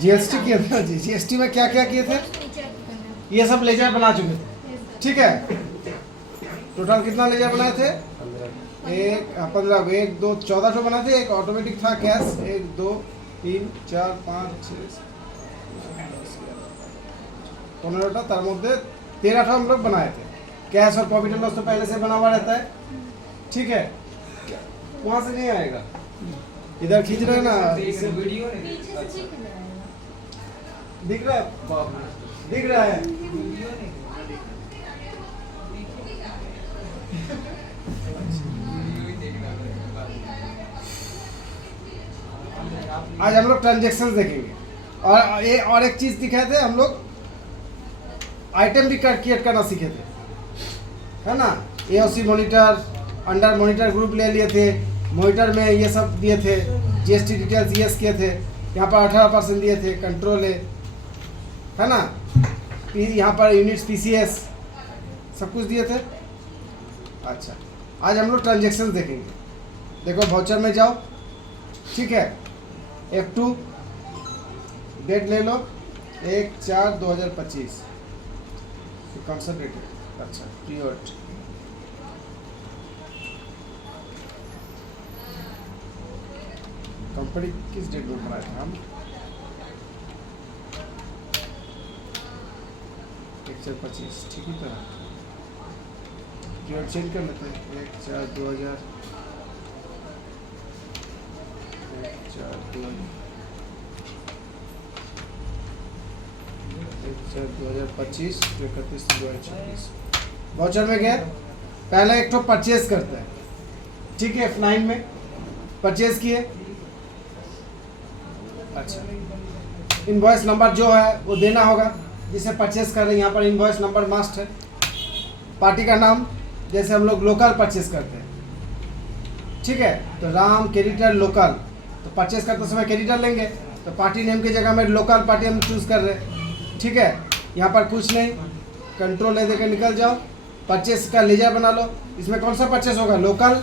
GST किया था जी। GST में क्या क्या किए थे? ये सब लेजर बना चुके थे, ठीक है। टोटल कितना लेजर बनाए थे? 15, 1 2 14 ठो बनाए थे। एक ऑटोमेटिक था कैश, 1 2 3 4 5 6 15टा, तार मध्य 13 ठो हम लोग बनाए थे। कैश और प्रॉफिट एंड लॉस तो पहले से बना हुआ रहता है, ठीक है। वहाँ से नहीं आएगा, इधर खींच रहे हैं ना, इससे वीडियो दिख रहा है, दिख रहा है। आज हम लोग ट्रांजेक्शन देखेंगे और एक चीज दिखाए थे हम लोग, आइटम भी क्रिएट करना सीखे थे, है ना। AOC monitor, under monitor group ले लिए थे, मॉनिटर में ये सब दिए थे, जीएसटी डिटेल्स यस किए थे, यहाँ पर 18% दिए थे, कंट्रोल है ना। यहाँ पर यूनिट्स पीसीएस सब कुछ दिए थे। अच्छा, आज हम लोग ट्रांजेक्शन देखेंगे। देखो वाउचर में जाओ, ठीक है। F2 डेट ले लो 1/4/2025, कौन सा डेट है? अच्छा, पीरियड। कंपनी किस डेट में बनाया था हम? 1/4/25, ठीक ही तरह पीरियड चेंज कर लेते हैं। 1/4/2000 2025 to 31/2026। वाउचर में गए, पहले एक तो परचेज करते हैं, ठीक है। F9 में परचेज किए। अच्छा, इनवॉइस नंबर जो है वो देना होगा जिसे परचेज कर रहे हैं। यहाँ पर इनवॉइस नंबर मस्ट है। पार्टी का नाम, जैसे हम लोग लोकल परचेज करते हैं, ठीक है। तो राम क्रेडिटर लोकल, तो परचेज करते समय क्रेडिटर लेंगे, तो पार्टी नेम की जगह में लोकल पार्टी हम चूज़ कर रहे हैं, ठीक है। यहाँ पर कुछ नहीं, कंट्रोल ले देकर निकल जाओ। परचेज का लेजर बना लो। इसमें कौन सा परचेज होगा, लोकल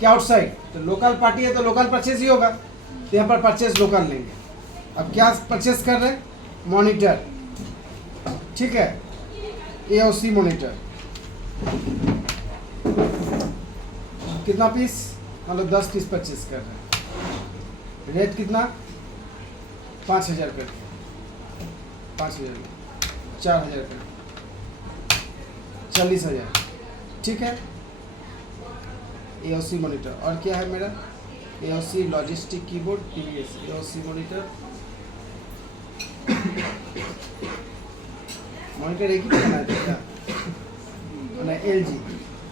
कि आउटसाइड? तो लोकल पार्टी है तो लोकल परचेज ही होगा, तो यहाँ पर परचेज लोकल लेंगे। अब क्या परचेज कर रहे हैं? मॉनिटर, ठीक है। एओसी मॉनिटर कितना पीस? मतलब 10 पीस परचेज कर रहे हैं। रेट कितना? 5000 कर, 5000, 4000 कर, 40000, ठीक है। AOC monitor. और क्या है मेरा? AOC logistic keyboard TVS, AOC monitor. Monitor एक ही बनाया था क्या?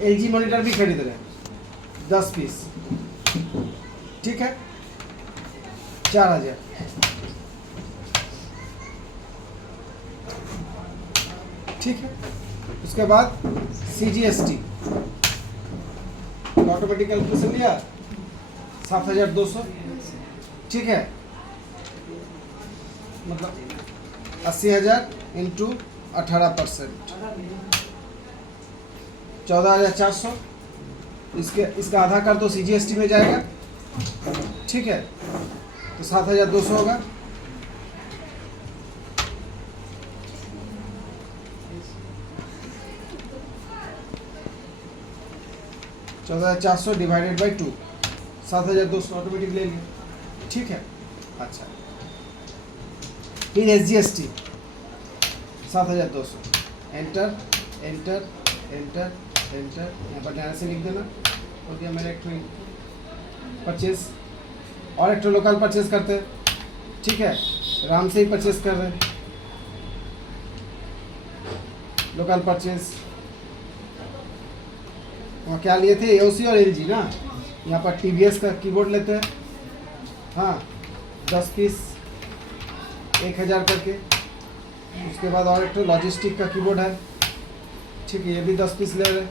एलजी मॉनिटर भी खरीद रहे हैं, 10 पीस, ठीक है। 4000, ठीक है। उसके बाद CGST ऑटोमेटिक कैलकुलेशन लिया, 7200, ठीक है। मतलब 80,000 इंटू 18%, 14,400। इसका आधा कर दो, CGST में जाएगा, ठीक है। तो 7,200 होगा। $14,400 डिवाइडेड बाई 2, 7,200 ऑटोमेटिक ले लिया, ठीक है। अच्छा, फिर SGST 7,200, enter enter enter enter. यहाँ पर ध्यान से लिख देना। हो गया मेरा एक परचेज। और एक लोकल परचेज करते हैं, ठीक है। राम से ही परचेज कर रहे हैं, लोकल परचेज। वहाँ क्या लिए थे? एओसी और एलजी ना। यहाँ पर टीवीएस का कीबोर्ड लेते हैं, हाँ, 10 पीस 1000 करके। उसके बाद और एक तो लॉजिस्टिक का कीबोर्ड है, ठीक है। ये भी 10 पीस ले रहे हैं,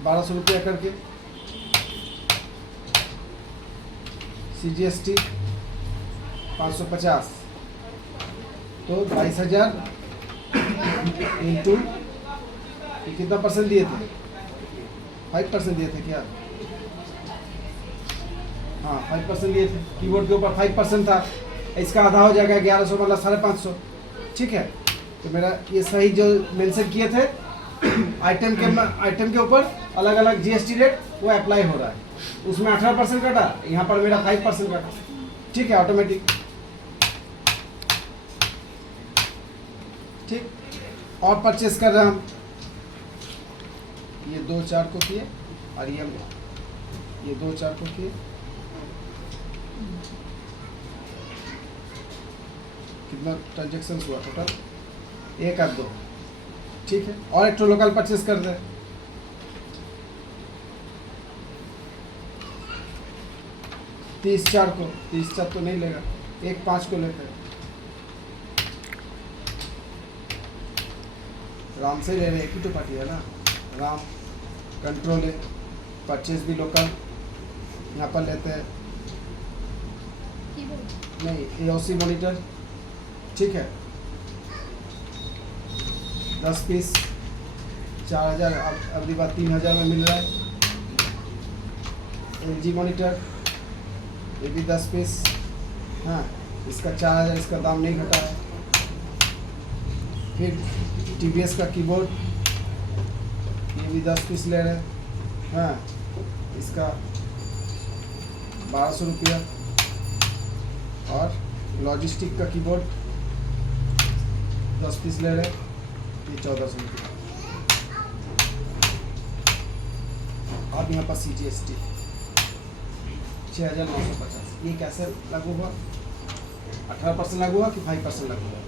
1200 रुपया करके। CGST 550, तो 22,000 इंटू कितना परसेंट दिए थे? 5% दिए थे क्या? हाँ, 5% दिए थे। कीबोर्ड के ऊपर 5% था, इसका आधा हो जाएगा 1100 मतलब 550, ठीक है। तो मेरा ये सही जो मेंशन किए थे आइटम के ऊपर अलग अलग जीएसटी रेट वो अप्लाई हो रहा है। उसमें 18% कटा, यहाँ पर मेरा 5% कटा, ठीक है, ऑटोमेटिक, ठीक। और परचेस कर रहे हैं हम, ये 2-4 को किए और ये 2-4 को किए, कितना ट्रांजेक्शन हुआ टोटल, 1 और 2, ठीक है। और एक तो लोकल परचेस कर दे, तीस चार तो नहीं लेगा, 1-5 को लेते हैं, राम से ले रहे, एक ही तो पार्टी है ना, राम कंट्रोल है, परचेज भी लोकल, यहाँ पर लेते हैं, नहीं एओसी मॉनिटर, ठीक है, 10 पीस 4000, अगली बार 3000 में मिल रहा है। एलजी मॉनिटर, ये भी 10 पीस, हाँ, इसका 4000, इसका दाम नहीं घटा है। फिर टीवीएस का कीबोर्ड, ये भी 10 पीस ले रहे हैं, हाँ, इसका 1200 रुपया। और लॉजिस्टिक का कीबोर्ड 10 पीस ले रहे हैं, ये 1400 रुपया। अब यहाँ पर CGST 6950, ये कैसे लागू हुआ? 18% लागू हुआ कि 5% लागू हुआ?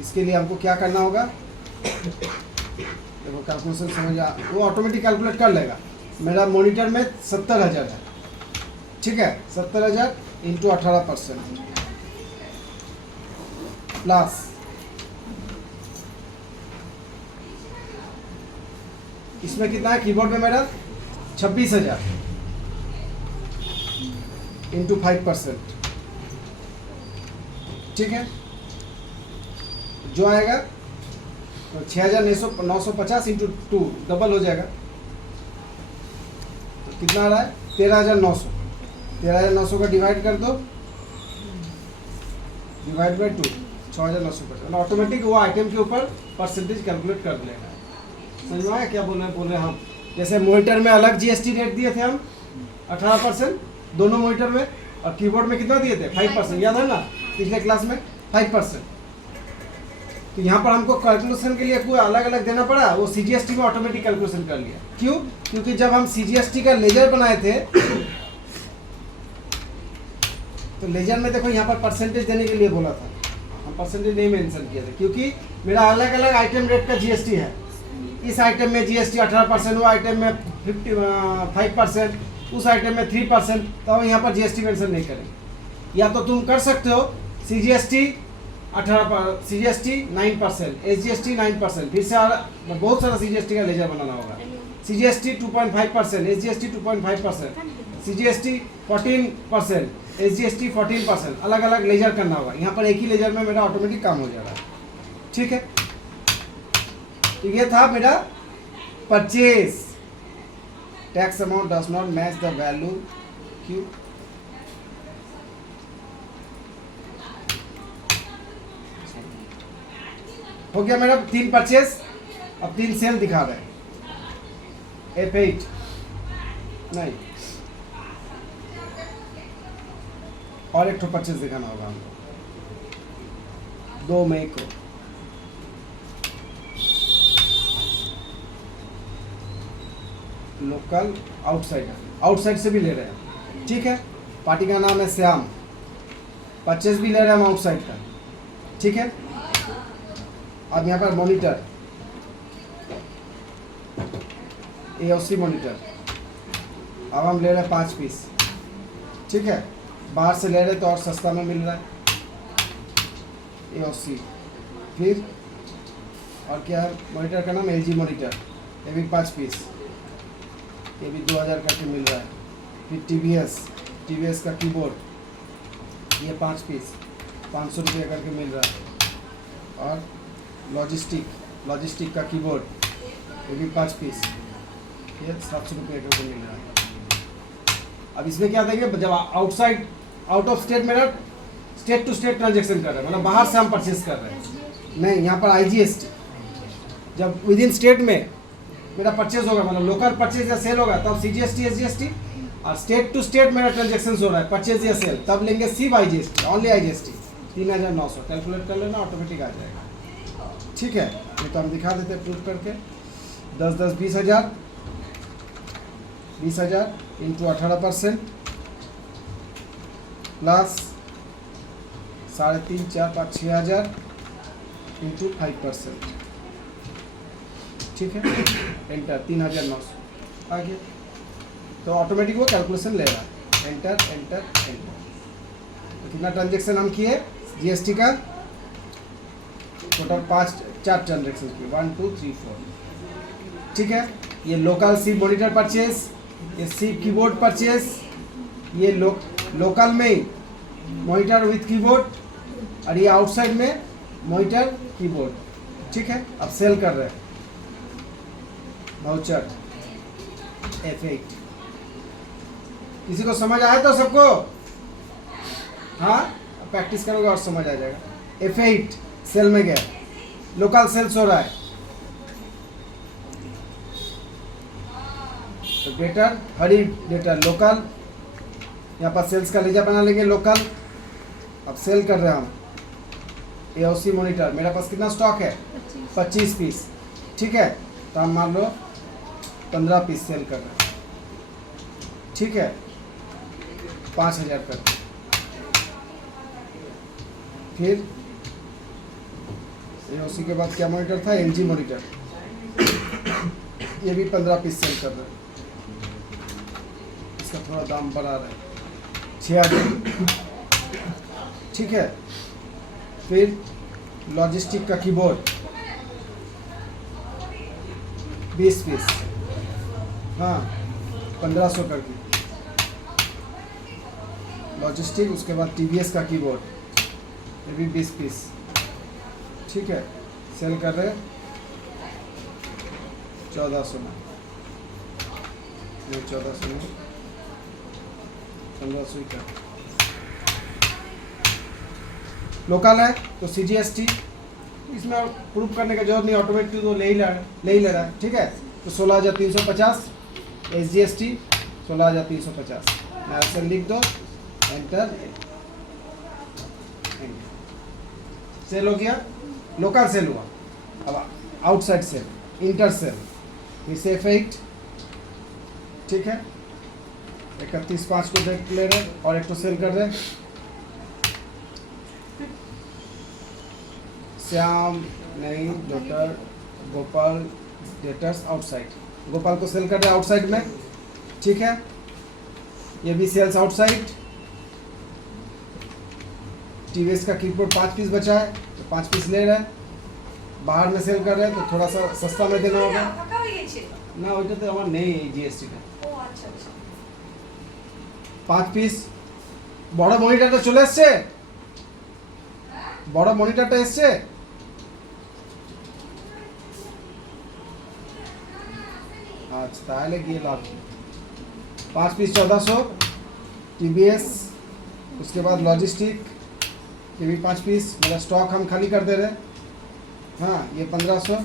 इसके लिए हमको क्या करना होगा, देखो कैलकुलेशन समझ आ, वो ऑटोमेटिक कैलकुलेट कर लेगा। मेरा मॉनिटर में 70,000 है, ठीक है, 70,000 इंटू 18% प्लस इसमें कितना है, कीबोर्ड में मेरा 26,000 इंटू 5%, ठीक है, जो आएगा तो 6,950 इंटू 2 डबल हो जाएगा, तो कितना आ रहा है 13,900। 13,900 का डिवाइड कर दो, डिवाइड बाई 2, 6,950, ऑटोमेटिक वो आइटम के ऊपर परसेंटेज कैलकुलेट कर लेगा। समझ में आया क्या बोल रहे हैं हम? जैसे मॉनिटर में अलग जीएसटी रेट दिए थे हम 18% दोनों मॉनिटर में, और कीबोर्ड में कितना दिए थे 5%, याद है ना पिछले क्लास में 5%। तो यहाँ पर हमको कैलकुलेशन के लिए कोई अलग अलग देना पड़ा, वो CGST में ऑटोमेटिक कैलकुलेशन कर लिया। क्यों? क्योंकि जब हम CGST का लेजर बनाए थे तो लेजर में देखो यहाँ पर परसेंटेज देने के लिए बोला था, हम परसेंटेज नहीं मेंशन किए थे, क्योंकि मेरा अलग अलग आइटम रेट का GST है। इस आइटम में GST 18%, वो आइटम में 5%, उस आइटम में 3%, तो हम यहाँ पर GST मेंशन नहीं करेंगे। या तो तुम कर सकते हो CGST 18%, CGST 9%, SGST 9%, फिर से बहुत सारा CGST का लेजर बनाना होगा। CGST 2.5%, SGST 2.5%, CGST 14%, SGST 14%, अलग अलग लेजर करना होगा। यहाँ पर एक ही लेजर में मेरा ऑटोमेटिक काम हो जाएगा, ठीक है। तो ये था मेरा purchase, tax amount does not match the value, क्यों? हो गया मेरा 3 परचेज, अब 3 सेल दिखा रहे हैं। F8 नहीं, और एक तो परचेज दिखाना होगा हमको 2 मई को। लोकल आउटसाइड से भी ले रहे हैं, ठीक है। पार्टी का नाम है श्याम, परचेज भी ले रहे हैं हम आउटसाइड का, ठीक है। अब यहाँ पर मॉनिटर AOC मॉनिटर, अब हम ले रहे हैं 5 पीस, ठीक है। बाहर से ले रहे तो और सस्ता में मिल रहा है AOC। फिर और क्या है, मॉनिटर का नाम LG मॉनिटर, ये भी 5 पीस, ये भी 2000 करके मिल रहा है। फिर TVS का कीबोर्ड, ये 5 पीस 500 रुपये करके मिल रहा है। और लॉजिस्टिक का कीबोर्ड, ये भी 5 पीस, ये 700 रुपये करके मिल रहा है। अब इसमें क्या देंगे, जब आउटसाइड आउट ऑफ स्टेट मेरा स्टेट टू स्टेट ट्रांजेक्शन कर रहे हैं, मतलब बाहर से हम परचेज कर रहे हैं, नहीं यहाँ पर IGST। जब विद इन स्टेट में मेरा परचेज होगा, मतलब लोकल परचेज या सेल होगा, तब CGST SGST, और स्टेट टू स्टेट मेरा ट्रांजेक्शन हो रहा है परचेज या सेल, तब लेंगे सिर्फ IGST, ओनली IGST 3900। कैलकुलेट कर लेना, ऑटोमेटिक आ जाएगा। ठीक है, ये तो हम दिखा देते हैं प्रूफ करके। 10 10 20,000, 20,000 इंटू 18% प्लस 3.5 4 5 6,000 इंटू 5%। ठीक है, एंटर 3,900 आ गया। तो ऑटोमेटिक वो कैलकुलेशन ले रहा है। Enter enter enter. तो कितना ट्रांजेक्शन हम किए GST का? टोटल 4 ट्रांजेक्शन किए, 1 2 3 4। ठीक है, ये लोकल सिप मॉनिटर परचेज, ये सिप कीबोर्ड परचेज, ये लोकल में ही मॉनिटर विथ कीबोर्ड, और ये आउटसाइड में मॉनिटर कीबोर्ड। ठीक है, अब सेल कर रहे हैं वाउचर F8। किसी को समझ आया तो सबको? हाँ, प्रैक्टिस करोगे और समझ आ जाएगा। F8 सेल में गया, लोकल सेल्स हो रहा है, तो ग्रेटर हरी ग्रेटर लोकल, यहाँ पर सेल्स का लेजर बना लेंगे लोकल। अब सेल कर रहे हैं हम AOC मॉनिटर। मेरे पास कितना स्टॉक है? 25 पीस। ठीक है, तो हम मान लो 15 पीस सेल कर रहे हैं। ठीक है, 5,000 कर। फिर AOC के बाद क्या मॉनिटर था? LG मॉनिटर, ये भी 15 पीस सेल कर रहे हैं। इसका थोड़ा दाम बढ़ा रहे हैं, 6,000। ठीक है, फिर लॉजिस्टिक का कीबोर्ड 20 पीस, हाँ 1500 कर दी लॉजिस्टिक। उसके बाद TVS का कीबोर्ड, ये भी 20 पीस। ठीक है, सेल कर रहे 1400 में, नहीं 1400 में 1500 ही कर। लोकल है तो CGST, इसमें प्रूफ करने का जरूरत नहीं, ऑटोमेटिक तो ले ही ले रहा है। ठीक है, तो 16,350 SGST 16,350। यहाँ से लिख दो, एंटर। सेल हो गया, लोकल सेल हुआ। अब आउटसाइड सेल, इंटर सेल, फिर से F8। ठीक है, 31/5 को देख ले रहे और एक तो सेल कर रहे श्याम नहीं doctor Gopal debtors outside. Gopal को सेल कर रहे आउटसाइड में। ठीक है, ये भी सेल्स आउटसाइड। TVS का कीबोर्ड 5 पीस बचा है, तो 5 पीस ले रहे हैं। बाहर में सेल कर रहे हैं तो थोड़ा सा सस्ता में देना होगा ना, ওইটা তো আমার নেই GST টা। ও আচ্ছা আচ্ছা, 5 পিস। বড় মনিটরটা চলে আসছে, বড় মনিটরটা এসছে। আচ্ছা, তাহলে গিয়ে লাভ। 5 पीस 1400 TVS। उसके बाद लॉजिस्टिक, ये भी 5 पीस। मेरा स्टॉक हम खाली कर दे रहे हैं। हाँ, ये 1500।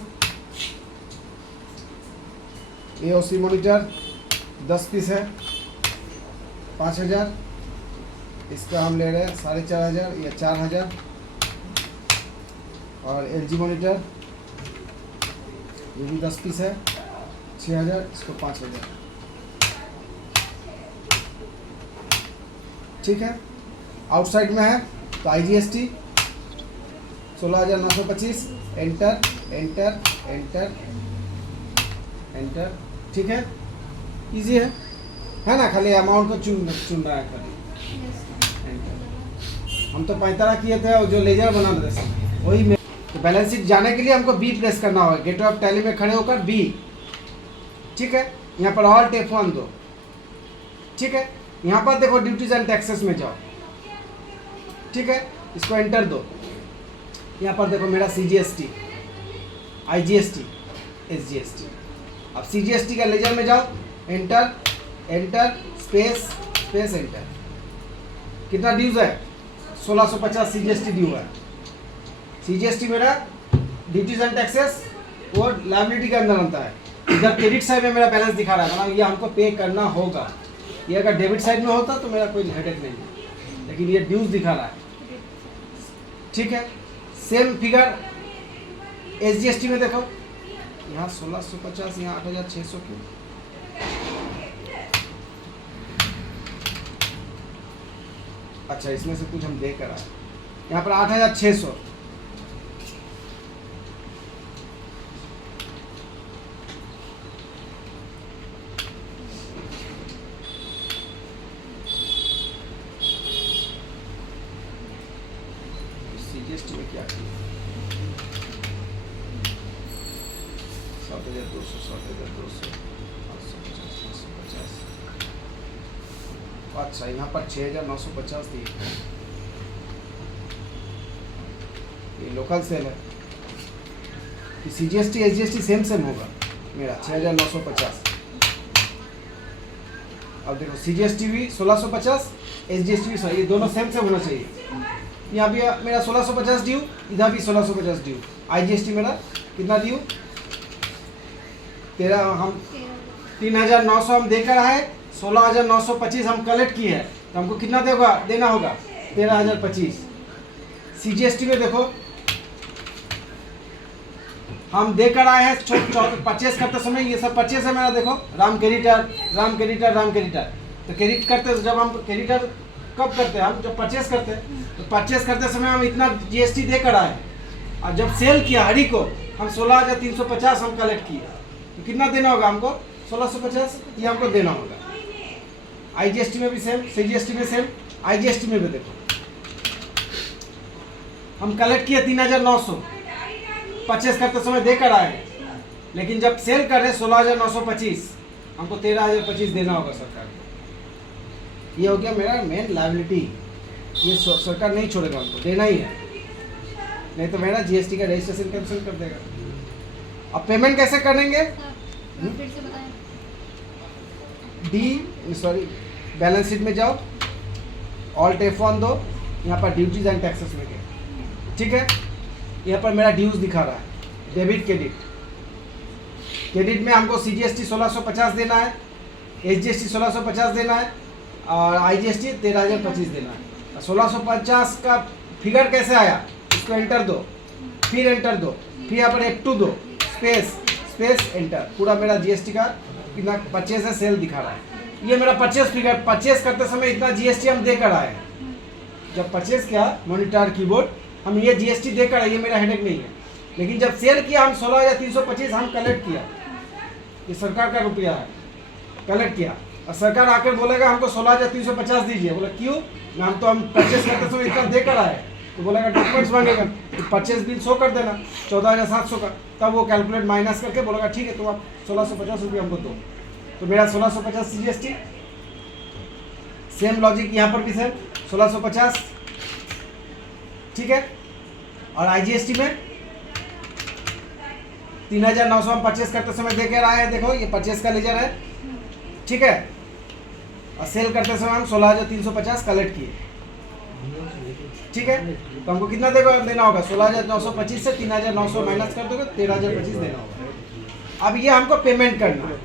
AOC मॉनिटर 10 पीस है, 5,000। इसका हम ले रहे हैं 4,500 या 4,000। और LG मॉनिटर, ये भी 10 पीस है, 6,000। इसको 5,000। ठीक है, आउटसाइड में है तो IGST 16,925। Enter enter enter enter. ठीक है, इजी है ना? खाली अमाउंट को चुनना है खाली। एंटर। हम तो 45 किए थे और जो लेजर बना रहे थे वही में। तो बैलेंस शीट जाने के लिए हमको B प्रेस करना होगा, गेटवे ऑफ टैली में खड़े होकर B। ठीक है, यहाँ पर ऑल्ट F1 दो। ठीक है, यहाँ पर देखो ड्यूटीज एंड टैक्सेस में जाओ। ठीक है, इसको एंटर दो। यहाँ पर देखो मेरा CGST, IGST, SGST। अब CGST का लेजर में जाओ, enter enter space space enter. कितना ड्यूज है? 1650 सीजीएसटी ड्यू है। सीजीएसटी मेरा ड्यूटीज एंड टैक्सेस वो लायबिलिटी के अंदर बनता है। इधर क्रेडिट साइड में मेरा बैलेंस दिखा रहा है, मतलब ये हमको पे करना होगा। ये अगर डेबिट साइड में होता तो मेरा कोई हेडेक नहीं है, लेकिन ये ड्यूज दिखा रहा है। ठीक है, सेम फिगर एसजीएसटी में देखो, यहाँ 1650, यहाँ 8600 की। अच्छा, इसमें से कुछ हम देख कर आए, यहाँ पर 8600। सीजीएसटी में क्या किया? 7200, 7200, 850। अच्छा, यहाँ पर 6950 दी। ये लोकल सेल है। सीजीएसटी एसजीएसटी सेम होगा मेरा 6950। अब देखो सीजीएसटी भी 1650, एसजीएसटी भी ये दोनों सेम होना चाहिए। यहाँ भी मेरा 1650 ड्यू, इधर भी 1650 ड्यू। आईजीएसटी मेरा कितना ड्यू? 3900 हम देकर आए, 16925 हम कलेक्ट किए हैं, तो हमको कितना देना होगा? 13025। सीजीएसटी में देखो हम देकर आए हैं परचेस करते समय, ये सब परचेस है मेरा। देखो Ram creditor, Ram creditor, Ram creditor. तो क्रेडिट करते जब हम क्रेडिटर कब करते हैं? हम जब परचेस करते हैं, तो परचेस करते समय हम इतना जीएसटी देकर आए, और जब सेल किया हरी को हम 16350 हम कलेक्ट किए, तो कितना देना होगा हमको? 1650 ये हमको देना होगा। आईजीएसटी में भी सेम, सीजीएसटी में सेम, आईजीएसटी में भी देखो हम कलेक्ट किए 3900 परचेस करते समय देकर आए, लेकिन जब सेल कर रहे 16925 हमको 13025 देना होगा सरकार को। ये हो गया मेरा मेन लायबिलिटी। ये सरकार नहीं छोड़ेगा, हमको देना ही है, नहीं तो मेरा जीएसटी का रजिस्ट्रेशन कैंसिल कर देगा। अब पेमेंट कैसे करेंगे? बैलेंस शीट में जाओ, ऑल्ट F1 दो, यहाँ पर ड्यूटीज एंड टैक्सेस में गए। ठीक है, यहाँ पर मेरा ड्यूज दिखा रहा है, डेबिट क्रेडिट। क्रेडिट में हमको सीजीएसटी 1650 देना है, एसजीएसटी 1650 देना है, और आईजीएसटी 13025 देना है। 1650 का फिगर कैसे आया? इसको एंटर दो, फिर एंटर दो, फिर यहाँ पर F2 दो, स्पेस एंटर। पूरा मेरा जीएसटी का कितना परचेस है, सेल दिखा रहा है। ये मेरा परचेस फिगर, परचेस करते समय इतना जीएसटी हम देकर आए हैं। जब परचेस किया मॉनिटर कीबोर्ड, हम ये जीएसटी देकर आए, ये मेरा हेडेक नहीं है। लेकिन जब सेल किया हम 16325 हम कलेक्ट किया, ये सरकार का रुपया है, कलेक्ट किया, और सरकार आकर बोलेगा हमको 16350 दीजिए। बोला क्यों? हम परचेस करते समय इतना देकर आए, तो बोलेगा डॉक्यूमेंट्स मांगेगा, तो परचेस बिल शो कर देना 14700 का। तब वो कैलकुलेट माइनस करके बोलेगा ठीक है, तो आप 1650 रुपये हमको दो। तो मेरा 1650 सीजीएसटी, सेम लॉजिक यहाँ पर भी सेम 1650। ठीक है, और आईजीएसटी में 3900 हम परचेस करते समय दे के आए हैं। देखो ये परचेस का लेजर है। ठीक है, और सेल करते समय हम 16350 कलेक्ट किए। ठीक है, तो हमको कितना देना होगा? 16925 से 3900 माइनस कर दोगे, 13025 देना होगा। अब ये हमको पेमेंट करना है।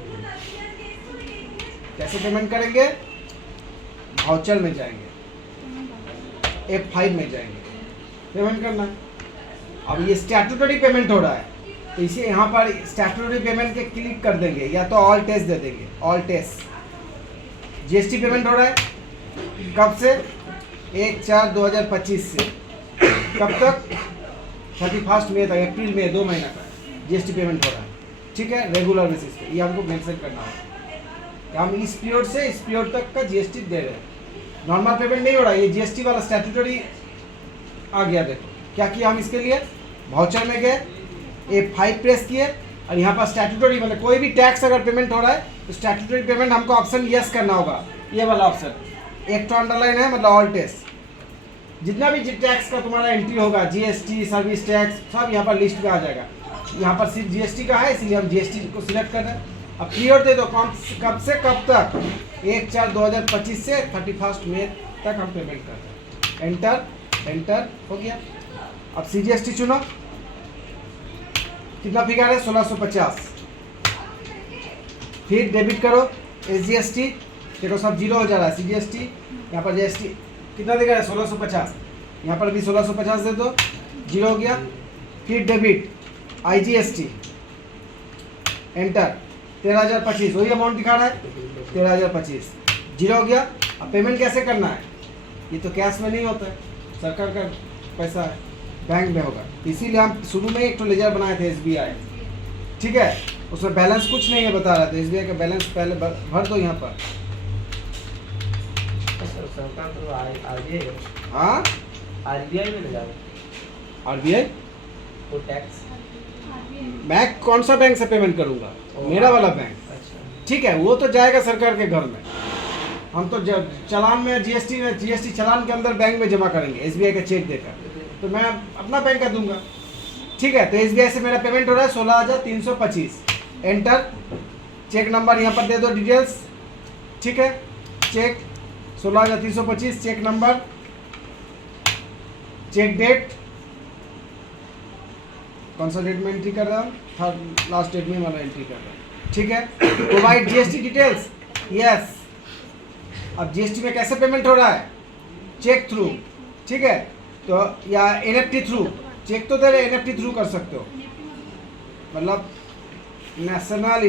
कैसे पेमेंट करेंगे? वाउचर में जाएंगे, F5 में जाएंगे, पेमेंट करना है। अब ये स्टैट्यूटरी पेमेंट हो रहा है, तो इसे यहाँ पर स्टैट्यूटरी पेमेंट के क्लिक कर देंगे, या तो ऑल टेस्ट दे देंगे, ऑल टेस्ट। जीएसटी पेमेंट हो रहा है कब से? 1/4/2025 से कब तक? 31 मई तक, अप्रैल में 2 महीना का जीएसटी पेमेंट हो रहा है। ठीक है, रेगुलर बेसिस पे ये हमको मेंशन करना होगा कि हम इस पीरियड से इस पीरियड तक का जीएसटी दे रहे हैं। नॉर्मल पेमेंट नहीं हो रहा है, ये जीएसटी वाला स्टैट्यूटरी आ गया। देखो क्या किया हम इसके लिए? वाउचर में गए, F5 प्रेस किए, और यहाँ पर स्टैट्यूटरी मतलब कोई भी टैक्स अगर पेमेंट हो रहा है तो स्टैट्यूटरी पेमेंट हमको ऑप्शन यस करना होगा, ये वाला ऑप्शन। एक तो अंडरलाइन है, मतलब ऑल टेस्ट। जितना भी टैक्स का तुम्हारा एंट्री होगा, जीएसटी, सर्विस टैक्स, सब यहाँ पर लिस्ट में आ जाएगा। यहाँ पर सिर्फ जीएसटी का है, इसलिए हम जीएसटी को सिलेक्ट कर रहे हैं। अब पीरियड दे दो, कब से कब तक, 1/4/2025 से 31 मई तक हम पेमेंट करते हैं। एंटर, एंटर हो गया। अब CGST चुनो, कितना फिगर है 1650। फिर डेबिट करो SGST, देखो सब जीरो हो जा रहा है। CGST यहाँ पर GST कितना देगा 1650, यहाँ पर भी 1650 दे दो, जीरो हो गया। फिर डेबिट IGST, एंटर 13025, वही अमाउंट दिखा रहा है 13025, जीरो हो गया। अब पेमेंट कैसे करना है, ये तो कैश में नहीं होता है, सरकार का पैसा है, बैंक में होगा। इसीलिए हम शुरू में एक तो लेजर बनाए थे SBI, ठीक है, उसमें बैलेंस कुछ नहीं है बता रहा था। SBI का बैलेंस पहले भर दो यहाँ पर। हाँ RBI में लगा RBI, तो टैक्स मैं कौन सा बैंक से पेमेंट करूँगा, मेरा वाला बैंक, अच्छा ठीक है, वो तो जाएगा सरकार के घर में। हम तो चालान में GST चालान के अंदर बैंक में जमा करेंगे SBI का चेक देकर, तो मैं अपना बैंक का दूंगा, ठीक है। तो SBI से मेरा पेमेंट हो रहा है 16325, एंटर। चेक नंबर यहाँ पर दे दो, डिटेल्स, ठीक है। Check 16325, check number, check date, कौन सा डेट में एंट्री कर रहा हूँ, थर्ड लास्ट डेट में वाला एंट्री कर रहा हूँ, ठीक है। Provide GST details, yes. अब GST में कैसे पेमेंट हो रहा है, चेक थ्रू, ठीक है, तो या NFT थ्रू, चेक तो दे रहे NFT थ्रू कर सकते हो, मतलब नेशनल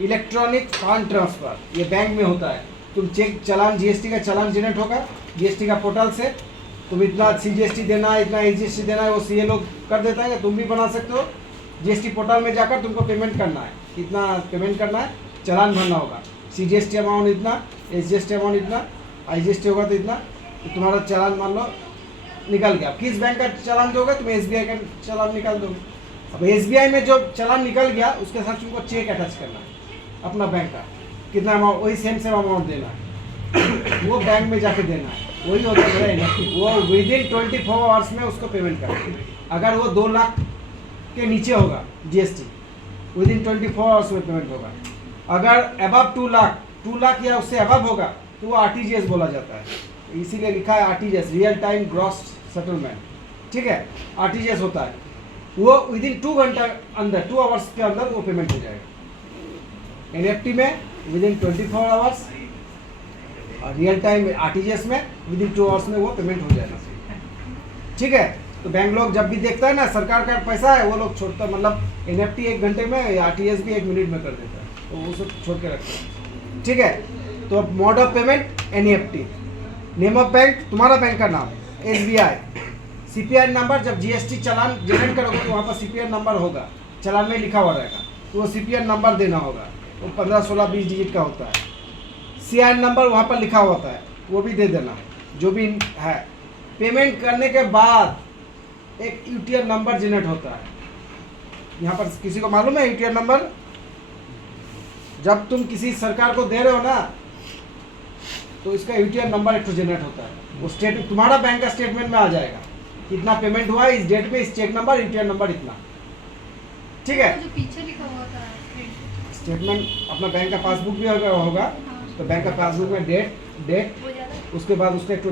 इलेक्ट्रॉनिक फंड ट्रांसफर, ये बैंक में होता है। तुम चेक चालान GST का चालान जनरेट होगा GST का पोर्टल से, तुम इतना CGST देना है, इतना SGST देना है, वो CA लोग कर देता है, तुम भी बना सकते हो। GST पोर्टल में जाकर तुमको पेमेंट करना है, कितना पेमेंट करना है, चालान भरना होगा, CGST अमाउंट इतना, SGST अमाउंट इतना, IGST होगा तो इतना, तो तुम्हारा चालान मान लो निकल गया। किस बैंक का चालान दोगे, तुम SBI का चालान निकाल दोगे। अब SBI में जो चालान निकल गया उसके साथ तुमको चेक अटैच करना है अपना बैंक का, कितना अमाउंट, वही सेम अमाउंट देना है, वो बैंक में जाके देना है, वही होता है NFT। वो विदिन 24 आवर्स में उसको पेमेंट करना। अगर वो 2 लाख के नीचे होगा GST, विदिन 24 आवर्स में पेमेंट होगा। अगर अबव 2 लाख या उससे अबव होगा तो वो RTGS बोला जाता है, इसीलिए लिखा है RTGS, real time gross settlement, ठीक है, RTGS होता है। वो विदिन 2 घंटा अंदर, 2 आवर्स के अंदर वो पेमेंट हो जाएगा। NFT में विदिन 24 आवर्स और रियल टाइम RTGS में विदिन 2 आवर्स में वो पेमेंट हो जाएगा, ठीक है। तो बैंक लोग जब भी देखता है ना सरकार का पैसा है, वो लोग छोड़ता, मतलब NFT 1 घंटे में, RTGS भी 1 मिनट में कर देता है, तो वो सब छोड़ के रखते हैं, ठीक है। तो mode of payment NEFT, name of bank, तुम्हारा बैंक का नाम SBI, CPI नंबर, जब GST चालान जनरेट करोगे तो वहाँ पर CPI नंबर होगा, चालान में लिखा हुआ रहेगा, तो वो CPI नंबर देना होगा, वो 15, 16, 20 डिजिट का होता है। CIN नंबर वहाँ पर लिखा होता है, वो भी दे देना, जो भी है। पेमेंट करने के बाद एक UTR नंबर जनरेट होता है, यहाँ पर किसी को मालूम है UTR नंबर? जब तुम किसी सरकार को दे रहे हो ना, तो इसका UTR नंबर एक तो जनरेट होता है, वो तुम्हारा बैंक का स्टेटमेंट में आ जाएगा, कितना पेमेंट हुआ है इस डेट में, इस चेक नंबर, UTR नंबर इतना, ठीक है। जो पीछे लिखा हुआ था स्टेटमेंट अपना बैंक का पासबुक भी होगा, तो बैंक का पासबुक में डेट, उसके बाद उसका एक तो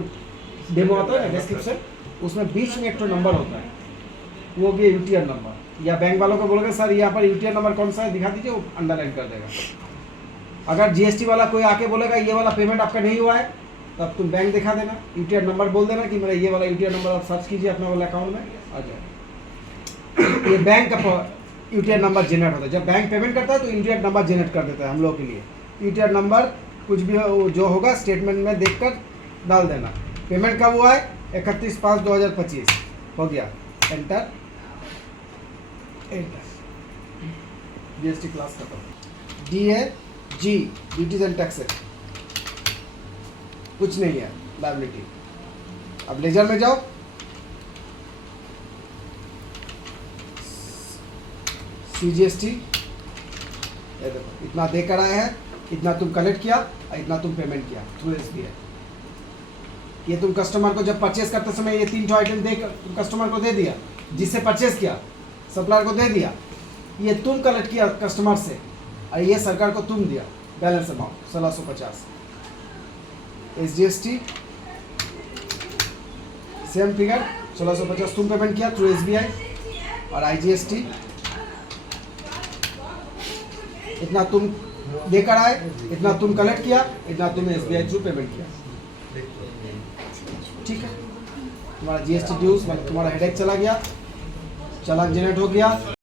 डेमो आता है ना, डिस्क्रिप्शन, उसमें बीच में एक तो नंबर होता है, वो भी UTR नंबर। या बैंक वालों को बोलोगे सर यहाँ पर UTR नंबर कौन सा है दिखा दीजिए, वो अंडरलाइन कर देगा। अगर GST वाला कोई आके बोलेगा ये वाला पेमेंट आपका नहीं हुआ है, तब तुम बैंक दिखा देना, UTR नंबर बोल देना कि मेरा ये वाला UTR नंबर आप सर्च कीजिए अपना वाला अकाउंट में आ जाए। ये बैंक का UTR नंबर जनरेट होता है, जब बैंक पेमेंट करता है तो UTR नंबर जनरेट कर देता है हम लोग के लिए। UTR नंबर कुछ भी जो होगा स्टेटमेंट में देखकर डाल देना। पेमेंट कब हुआ है, 31/5/2025 हो गया, एंटर, एंटर। GST क्लास खत्म। DAG, ड्यूटीज एंड टैक्सेस, कुछ नहीं है लायबिलिटी। अब लेजर में जाओ, CGST, ये देखो इतना देकर आए हैं, इतना तुम कलेक्ट किया और इतना तुम पेमेंट किया थ्रू SBI। ये तुम कस्टमर को जब परचेस करते समय ये 3 आइटम देकर तुम कस्टमर को दे दिया, जिससे परचेस किया सप्लायर को दे दिया, ये तुम कलेक्ट किया कस्टमर से और ये सरकार को तुम दिया balance amount 1650। SGST same figure 1650 तुम पेमेंट किया थ्रू SBI और IGST इतना तुम लेकर आए, इतना तुम कलेक्ट किया, इतना तुम SBI थ्रू पेमेंट किया। ठीक है, तुम्हारा GST ड्यूज मतलब तुम्हारा हेडेक चला गया, चालान जनरेट हो गया।